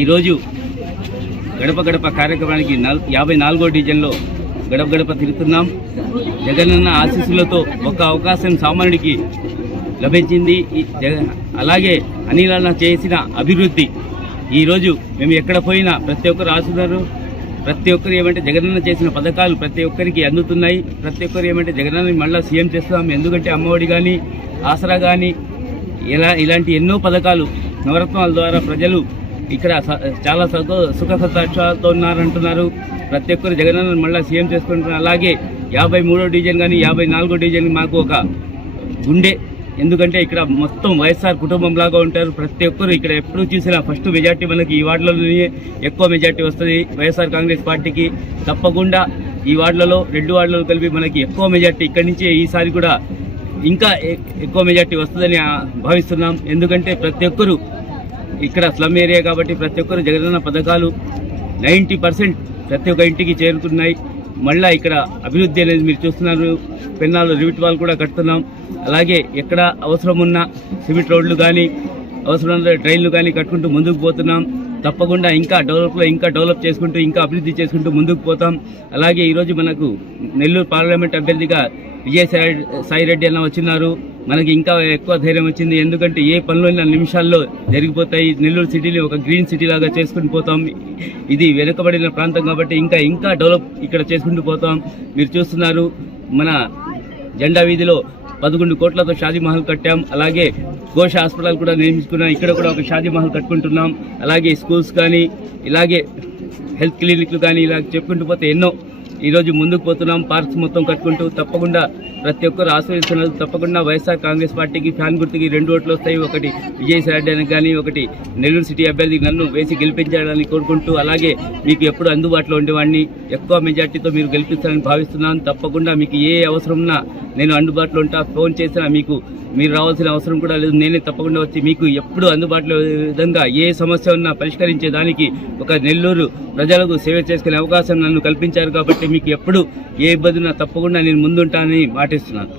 ఈరోజు గడప గడప కార్యక్రమానికి 54వ డివిజన్లో గడప గడప తిరుగుతున్నాం. జగనన్న ఆశీస్సులతో ఒక అవకాశం సామాన్యుడికి లభించింది. అలాగే అనిల్ చేసిన అభివృద్ధి ఈరోజు మేము ఎక్కడ పోయినా ప్రతి ఒక్కరు ఆశిస్తున్నారు. ప్రతి ఒక్కరు ఏమంటే జగనన్న చేసిన పథకాలు ప్రతి ఒక్కరికి అందుతున్నాయి. ప్రతి ఒక్కరు ఏమంటే జగనన్న మళ్ళీ సీఎం చేస్తున్నాం. ఎందుకంటే అమ్మఒడి కానీ ఆసరా కానీ ఇలాంటి ఎన్నో పథకాలు నవరత్నాల ద్వారా ప్రజలు ఇక్కడ చాలా సుఖ సంతోషాలతో ఉన్నారంటున్నారు. ప్రతి ఒక్కరు జగనన్న మళ్ళీ సీఎం చేసుకుంటున్నారు. అలాగే 53వ డివిజన్ కానీ 54వ డివిజన్ మాకు ఒక గుండె. ఎందుకంటే ఇక్కడ మొత్తం వైఎస్ఆర్ కుటుంబం లాగా ఉంటారు. ప్రతి ఒక్కరు ఇక్కడ ఎప్పుడు చూసినా ఫస్ట్ మెజార్టీ మనకి ఈ వార్డులలోనే ఎక్కువ మెజార్టీ వస్తుంది వైఎస్ఆర్ కాంగ్రెస్ పార్టీకి. తప్పకుండా ఈ వార్డులలో 2 వార్డులలో కలిపి మనకి ఎక్కువ మెజార్టీ ఇక్కడి నుంచి ఈసారి కూడా ఇంకా ఎక్కువ మెజార్టీ వస్తుందని భావిస్తున్నాం. ఎందుకంటే ప్రతి ఒక్కరు ఇక్కడ స్లమ్ ఏరియా కాబట్టి ప్రతి ఒక్కరు జగనన్న పథకాలు 90% ప్రతి ఒక్క ఇంటికి చేరుతున్నాయి. మళ్ళీ ఇక్కడ అభివృద్ధి అనేది మీరు చూస్తున్నారు. పెన్నాలు రివిట్ వాల్ కూడా కడుతున్నాం. అలాగే ఎక్కడ అవసరం ఉన్న సిమెంట్ రోడ్లు కానీ అవసరమైన డ్రైన్లు కానీ కట్టుకుంటూ ముందుకు పోతున్నాం. తప్పకుండా ఇంకా డెవలప్ చేసుకుంటూ ఇంకా అభివృద్ధి చేసుకుంటూ ముందుకు పోతాం. అలాగే ఈరోజు మనకు నెల్లూరు పార్లమెంట్ అభ్యర్థిగా విజయసాయి రెడ్డి అన్న వచ్చినారు. మనకి ఇంకా ఎక్కువ ధైర్యం వచ్చింది. ఎందుకంటే ఏ పనులు నిమిషాల్లో జరిగిపోతాయి. నెల్లూరు సిటీని ఒక గ్రీన్ సిటీ లాగా చేసుకుని పోతాం. ఇది వెనుకబడిన ప్రాంతం కాబట్టి ఇంకా డెవలప్ ఇక్కడ చేసుకుంటూ పోతాం. మీరు చూస్తున్నారు మన జెండా వీధిలో 11 కోట్లతో షాదీ మహల్ కట్టాం. అలాగే ఘోష హాస్పిటల్ కూడా నిర్మించుకున్నాం. ఇక్కడ కూడా ఒక షాదీ మహల్ కట్టుకుంటున్నాం. అలాగే స్కూల్స్ కానీ ఇలాగే హెల్త్ క్లినిక్లు కానీ ఇలా చెప్పుకుంటూ పోతే ఎన్నో ఈరోజు ముందుకు పోతున్నాం. పార్క్స్ మొత్తం కట్టుకుంటూ తప్పకుండా ప్రతి ఒక్కరు ఆస్వాదిస్తున్నారు. తప్పకుండా వైఎస్ఆర్ కాంగ్రెస్ పార్టీకి ఫ్యాన్ గుర్తుకి 2 ఓట్లు వస్తాయి. ఒకటి విజయసాయి రెడ్డి అని కానీ ఒకటి నెల్లూరు సిటీ అభ్యర్థికి నన్ను వేసి గెలిపించాలని కోరుకుంటూ అలాగే మీకు ఎప్పుడు అందుబాటులో ఉండేవాడిని ఎక్కువ మెజార్టీతో మీరు గెలిపిస్తారని భావిస్తున్నాను. తప్పకుండా మీకు ఏ అవసరం ఉన్నా నేను అందుబాటులో ఉంటా. ఫోన్ చేసినా మీరు రావాల్సిన అవసరం కూడా లేదు. నేనే తప్పకుండా వచ్చి మీకు ఎప్పుడు అందుబాటులో విధంగా ఏ సమస్య ఉన్నా పరిష్కరించేదానికి ఒక నెల్లూరు ప్రజలకు సేవ చేసుకునే అవకాశం నన్ను కల్పించారు. కాబట్టి మీకు ఎప్పుడు ఏ ఇబ్బంది ఉన్నా తప్పకుండా నేను ముందుంటానని మాటిస్తున్నాను.